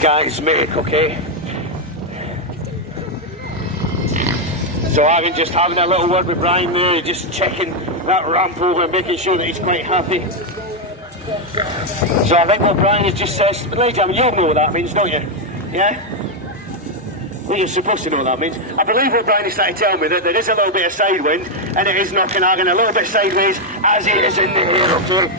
guys make, okay? So Aaron just having a little word with Brian there, just checking that ramp over and making sure that he's quite happy. So I think what Brian has just said, ladies and gentlemen, you all know what that means, don't you? Yeah? Well, you're supposed to know what that means. I believe what Brian is trying to tell me, that there is a little bit of side wind, and it is knocking Aaron a little bit sideways as he is in the air, okay?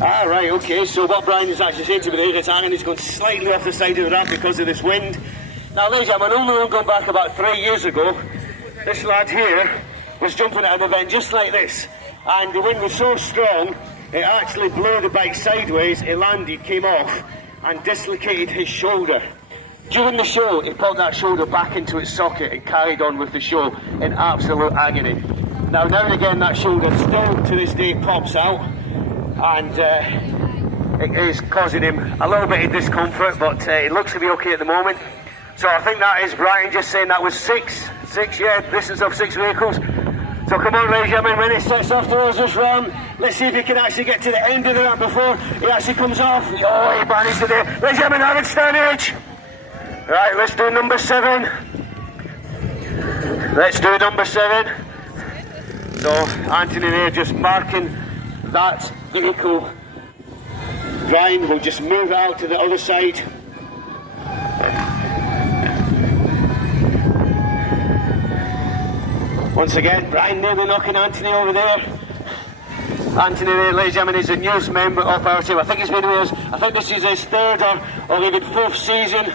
Alright, okay, so what Brian is actually saying to me there is Aaron is going slightly off the side of the ramp because of this wind. Now, ladies and gentlemen, only going back about 3 years ago, this lad here was jumping at an event just like this, and the wind was so strong, it actually blew the bike sideways, it landed, came off, and dislocated his shoulder. During the show, he put that shoulder back into its socket and carried on with the show in absolute agony. Now and again, that shoulder still to this day pops out, and it is causing him a little bit of discomfort, but it looks to be okay at the moment. So I think that is Brian just saying that was six, yeah, distance of 6 vehicles. So come on, ladies and gentlemen, when it sets off towards this ramp, let's see if he can actually get to the end of the ramp before he actually comes off. Oh, he managed to do it. Ladies and gentlemen, Aaron Stanage. Right, let's do number 7. Let's do number 7. So Anthony there just marking that vehicle. Brian will just move out to the other side. Once again, Brian nearly knocking Anthony over there. Anthony there, ladies and gentlemen, is a newest member of our team. I think he's been with us, I think this is his 3rd or even 4th season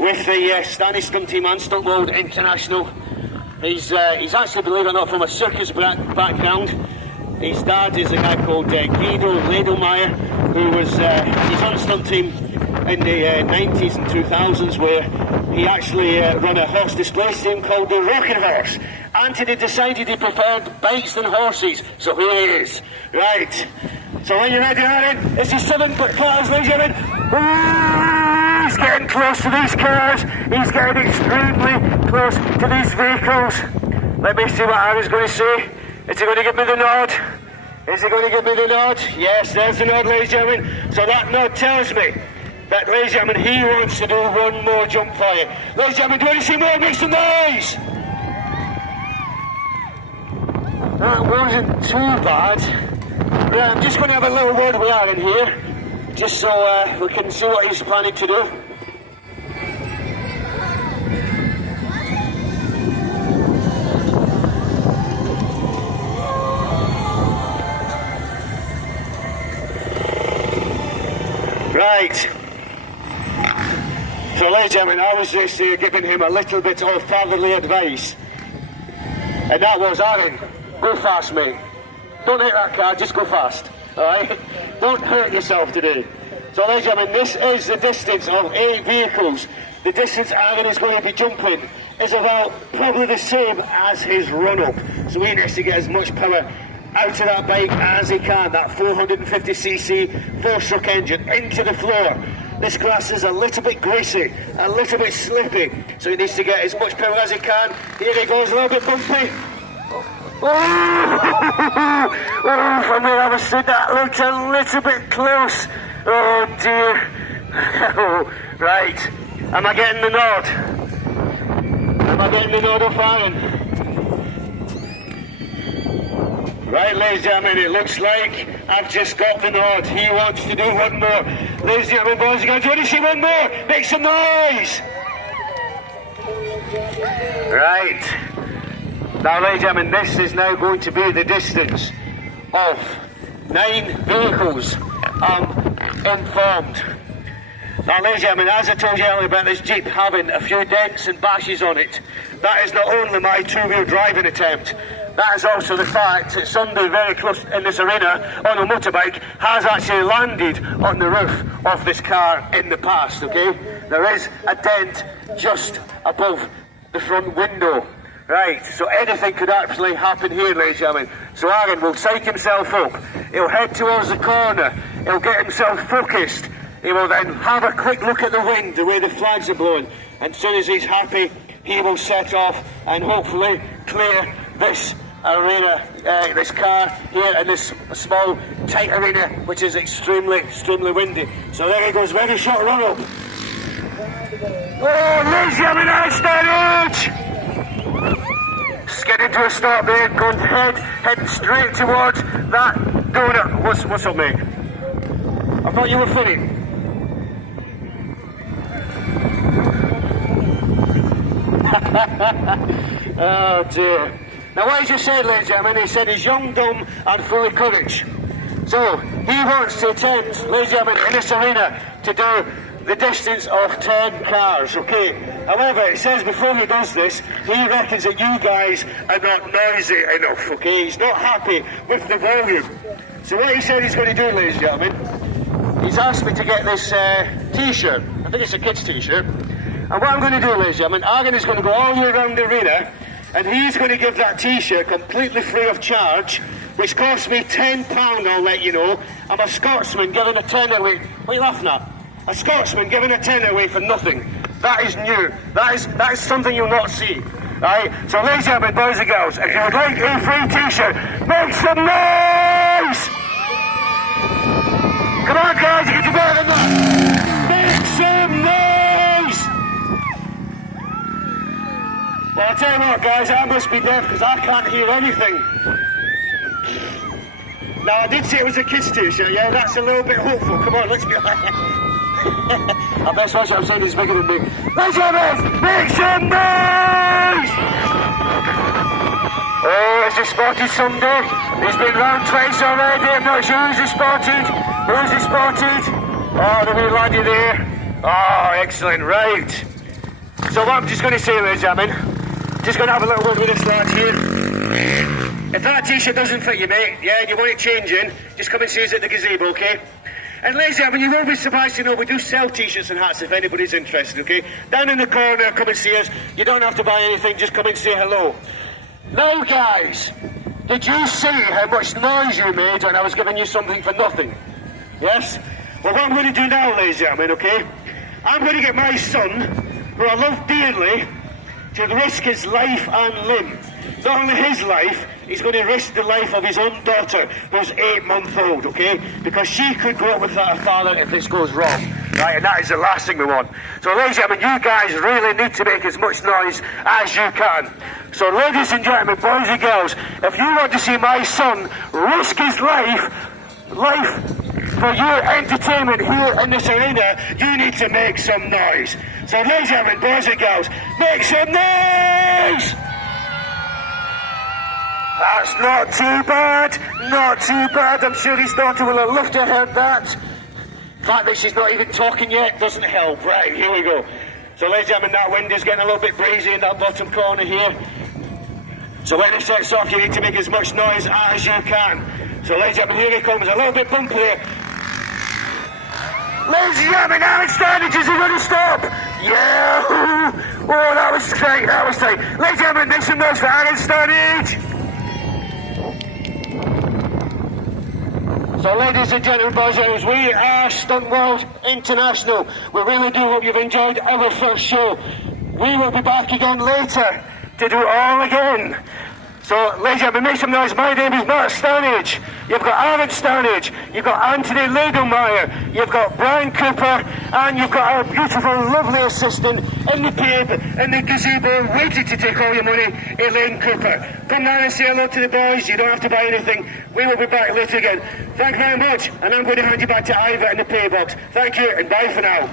with the Stanley Stunt Team and Stunt World International. He's actually, believe it or not, from a circus background. His dad is a guy called Guido Ledelmeyer, who was he's on a stunt team in the 90s and 2000s, where he actually ran a horse display team called the Rocking Horse. Anthony decided he preferred bikes than horses, so here he is. Right, so when you're ready, Aaron, this is 7 cars, ladies and gentlemen. He's getting close to these cars. He's getting extremely close to these vehicles. Let me see what Aaron's going to say. Is he going to give me the nod? Is he going to give me the nod? Yes, there's the nod, ladies and gentlemen. So that nod tells me that, ladies and gentlemen, he wants to do one more jump for you. Ladies and gentlemen, do you want to see more? Make some noise! That wasn't too bad. Yeah, I'm just going to have a little word with Aaron here, just so we can see what he's planning to do. Right. So, ladies and gentlemen, I was just giving him a little bit of fatherly advice. And that was, Aaron, go fast, mate. Don't hit that car, just go fast. Alright? Don't hurt yourself today. So, ladies and gentlemen, this is the distance of 8 vehicles. The distance Aaron is going to be jumping is about probably the same as his run-up. So he needs to get as much power out of that bike as he can, that 450cc 4-stroke engine into the floor. This grass is a little bit greasy, a little bit slippy, so he needs to get as much power as he can. Here he goes, a little bit bumpy. Oh, from where I was stood, that looked a little bit close. Oh dear. Oh, right, am I getting the nod? Am I getting the nod of Aaron? Right, ladies and gentlemen, it looks like I've just got the nod. He wants to do one more. Ladies and gentlemen, boys and girls, do you want to see one more? Make some noise! Right. Now, ladies and gentlemen, this is now going to be the distance of 9 vehicles. I'm informed. Now, ladies and gentlemen, as I told you earlier about this Jeep having a few dents and bashes on it, that is not only my 2-wheel driving attempt. That is also the fact that somebody very close in this arena on a motorbike has actually landed on the roof of this car in the past, okay? There is a dent just above the front window. Right, so anything could actually happen here, ladies and gentlemen. So Aaron will psych himself up. He'll head towards the corner. He'll get himself focused. He will then have a quick look at the wind, the way the flags are blowing. And as soon as he's happy, he will set off and hopefully clear this arena, this car here in this small, tight arena, which is extremely windy. So there he goes, ready, shot, run up. Oh, lazy having a stage! Skid into a stop there, going heading straight towards that donut. What's up, mate? I thought you were funny. Oh dear. Now what he just said, ladies and gentlemen, he said he's young, dumb and full of courage. So he wants to attempt, ladies and gentlemen, in this arena to do the distance of 10 cars, okay? However, it says before he does this, he reckons that you guys are not noisy enough, okay? He's not happy with the volume. So what he said he's going to do, ladies and gentlemen, he's asked me to get this t-shirt. I think it's a kid's t-shirt. And what I'm going to do, ladies and gentlemen, Argan is going to go all the way around the arena, and he's going to give that t-shirt completely free of charge, which cost me £10, I'll let you know. I'm a Scotsman giving a tenner away. What are you laughing at? A Scotsman giving a tenner away for nothing. That is new. That is something you'll not see. Right? So ladies and gentlemen, boys and girls, if you would like a free t-shirt, make some noise! Come on guys, you can do better than that! Make some noise! Well, I'll tell you what guys, I must be deaf because I can't hear anything. Now I did say it was a kid's t-shirt, yeah, that's a little bit hopeful. Come on, let's be honest. I bet what I'm saying is bigger than me. Ladies and gentlemen, make some noise! Oh, has he spotted somebody? He's been round twice already. I'm not sure who's he spotted. Who's he spotted? Oh, the wee laddie there. Oh, excellent, right. So what I'm just going to say, ladies and gentlemen, just going to have a little word with this lad here. If that t-shirt doesn't fit you, mate, yeah, and you want it changing, just come and see us at the gazebo, okay? And ladies and gentlemen, you won't be surprised to know we do sell t-shirts and hats if anybody's interested, okay? Down in the corner, come and see us. You don't have to buy anything, just come and say hello. Now, guys, did you see how much noise you made when I was giving you something for nothing? Yes? Well, what I'm going to do now, ladies and gentlemen, okay? I'm going to get my son, who I love dearly, to risk his life and limb. Not only his life, he's going to risk the life of his own daughter, who's 8 months old, okay? Because she could grow up without a father if this goes wrong, right? And that is the last thing we want. So, ladies and gentlemen, you guys really need to make as much noise as you can. So, ladies and gentlemen, boys and girls, if you want to see my son risk his life for your entertainment here in this arena, you need to make some noise. So, ladies and gentlemen, boys and girls, make some noise! That's not too bad, not too bad. I'm sure his daughter will have loved to have heard that. The fact that she's not even talking yet doesn't help. Right, here we go. So ladies and gentlemen, that wind is getting a little bit breezy in that bottom corner here. So when it sets off, you need to make as much noise as you can. So ladies and gentlemen, here he comes, a little bit bumpy there. Ladies and gentlemen, Aaron Standage, is he going to stop? Yeah! Oh, that was tight, that was tight. Ladies and gentlemen, make some noise for Aaron Standage. So ladies and gentlemen, boys and girls, we are Stunt World International. We really do hope you've enjoyed our first show. We will be back again later to do it all again. So ladies and gentlemen, make some noise. My name is Matt Stanage. You've got Aaron Stanage, you've got Anthony Ladelmeyer, you've got Brian Cooper, and you've got our beautiful, lovely assistant in the pub, in the gazebo, waiting to take all your money, Elaine Cooper. Come down and say hello to the boys. You don't have to buy anything. We will be back later again. Thank you very much, and I'm going to hand you back to Ivor in the pay box. Thank you, and bye for now.